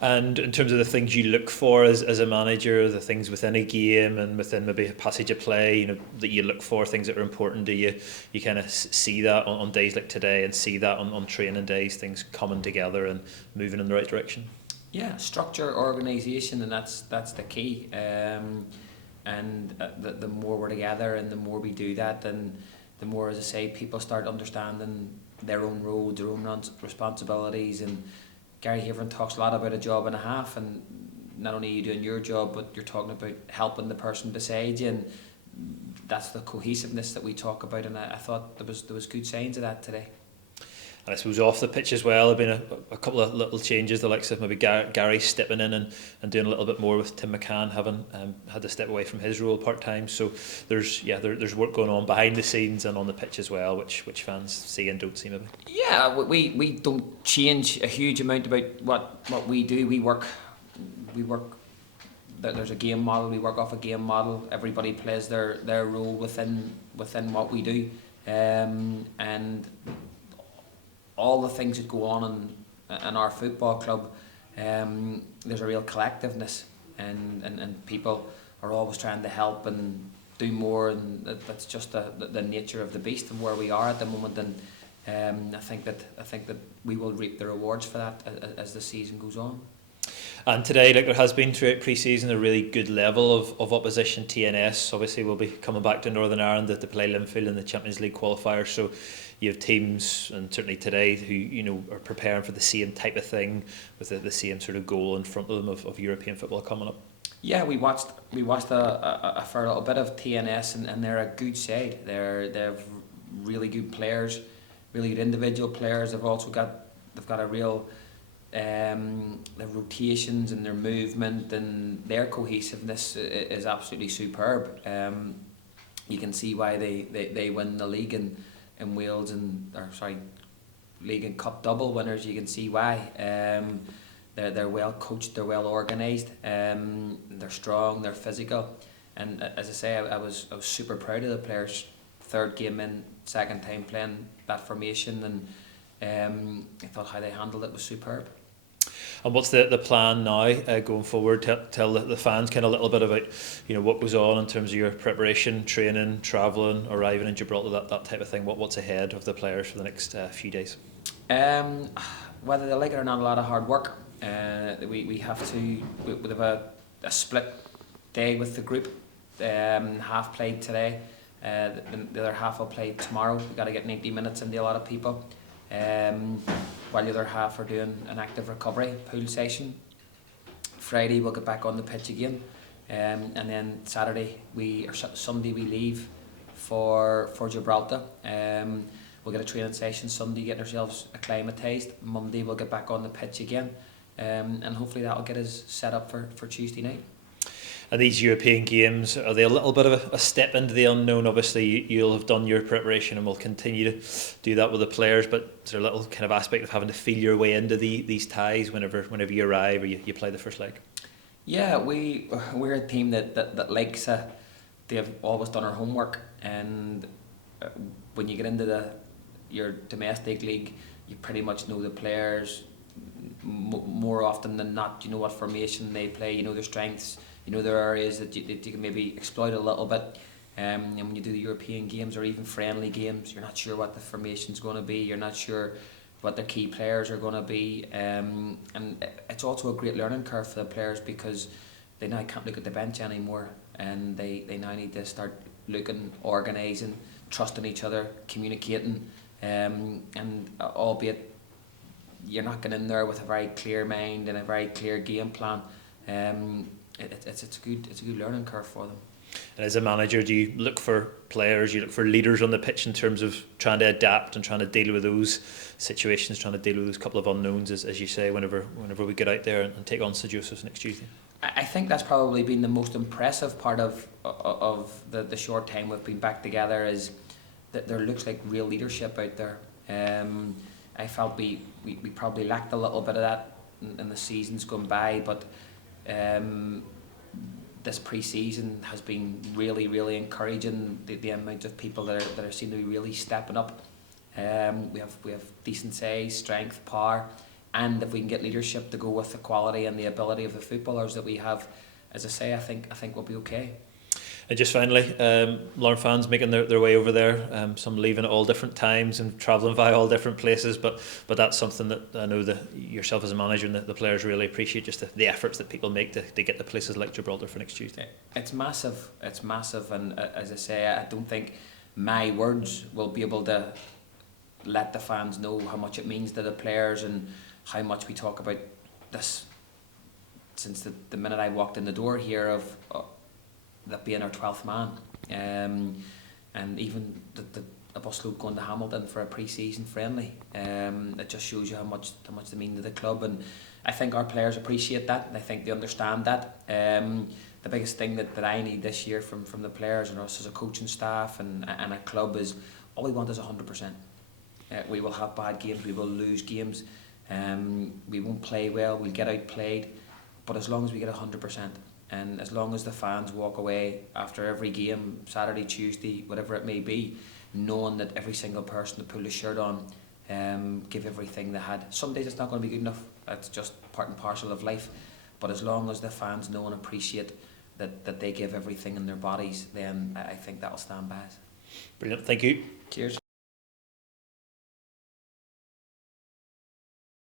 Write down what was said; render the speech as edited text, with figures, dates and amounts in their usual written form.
And in terms of the things you look for as a manager, the things within a game and within maybe a passage of play, that you look for, things that are important to you, you kind of see that on days like today and see that on training days, things coming together and moving in the right direction? Yeah, structure, organisation, and that's the key. And the more we're together and the more we do that, then the more, as I say, people start understanding their own roles, their own responsibilities. And Gary Haverin talks a lot about a job and a half, and not only are you doing your job, but you're talking about helping the person beside you, and that's the cohesiveness that we talk about. And I thought there was good signs of that today. And I suppose off the pitch as well, there have been a couple of little changes, the likes of maybe Gary stepping in and doing a little bit more, with Tim McCann having had to step away from his role part-time. So there's work going on behind the scenes and on the pitch as well, which fans see and don't see maybe. Yeah, we don't change a huge amount about what we do. We work. There's a game model. We work off a game model. Everybody plays their role within what we do, and all the things that go on in our football club. There's a real collectiveness, and people are always trying to help and do more, and that's just the nature of the beast and where we are at the moment. And I think that we will reap the rewards for that as the season goes on. And today, like there has been throughout pre-season, a really good level of opposition. TNS obviously will be coming back to Northern Ireland to play Linfield in the Champions League qualifiers. So you have teams, and certainly today, who are preparing for the same type of thing, with the same sort of goal in front of them of European football coming up. Yeah, we watched a fair little bit of TNS, and they're a good side. They've really good players, really good individual players. They've got a real their rotations and their movement and their cohesiveness is absolutely superb. You can see why they win the league in Wales, league and cup double winners. You can see why. They're well coached, they're well organised, they're strong, they're physical, and as I say, I was super proud of the players. Third game in, second time playing that formation, and I thought how they handled it was superb. And what's the plan now going forward? Tell the fans kind of a little bit about what goes on in terms of your preparation, training, travelling, arriving in Gibraltar, that type of thing. What's ahead of the players for the next few days? Whether they like it or not, a lot of hard work. We have a split day with the group. Half played today. The other half will play tomorrow. We've got to get 90 minutes into a lot of people. While the other half are doing an active recovery pool session. Friday we'll get back on the pitch again, and then Sunday we leave for Gibraltar. We'll get a training session Sunday, getting ourselves acclimatised. Monday we'll get back on the pitch again, and hopefully that'll get us set up for Tuesday night. And these European games, are they a little bit of a step into the unknown? Obviously, you'll have done your preparation and will continue to do that with the players, but is there a little kind of aspect of having to feel your way into these ties whenever you arrive or you play the first leg? Yeah, we're a team that likes they've always done our homework, and when you get into your domestic league, you pretty much know the players more often than not. You know what formation they play, you know their strengths, you know there are areas that you can maybe exploit a little bit. And when you do the European games or even friendly games, you're not sure what the formation's going to be, you're not sure what their key players are going to be. And it's also a great learning curve for the players, because they now can't look at the bench anymore, and they now need to start looking, organising, trusting each other, communicating, and albeit you're not getting in there with a very clear mind and a very clear game plan. It's a good learning curve for them. And as a manager, do you look for players, you look for leaders on the pitch in terms of trying to adapt and trying to deal with those situations, trying to deal with those couple of unknowns, as you say, whenever we get out there and take on St Joesph next Tuesday? I think that's probably been the most impressive part of the short time we've been back together, is that there looks like real leadership out there. I felt we probably lacked a little bit of that in the seasons gone by, but this pre-season has been really, really encouraging. The amount of people that seem to be really stepping up. We have decent size, strength, power. and if we can get leadership to go with the quality and the ability of the footballers that we have, as I say, I think we'll be okay. And just finally, Larne fans making their way over there, some leaving at all different times and travelling via all different places, but that's something that I know that yourself as a manager and the players really appreciate, just the efforts that people make to get to places like Gibraltar for next Tuesday. It's massive, and as I say, I don't think my words will be able to let the fans know how much it means to the players and how much we talk about this since the minute I walked in the door here of that being our 12th man, and even a busload going to Hamilton for a pre-season friendly. It just shows you how much they mean to the club, and I think our players appreciate that, and I think they understand that. The biggest thing that I need this year from the players and us as a coaching staff and a club is all we want is 100%. We will have bad games, we will lose games, we won't play well, we'll get outplayed, but as long as we get 100%, and as long as the fans walk away after every game, Saturday, Tuesday, whatever it may be, knowing that every single person that pulled a shirt on give everything they had. Some days it's not going to be good enough, that's just part and parcel of life, but as long as the fans know and appreciate that they give everything in their bodies, then I think that'll stand by us. Brilliant, thank you. Cheers.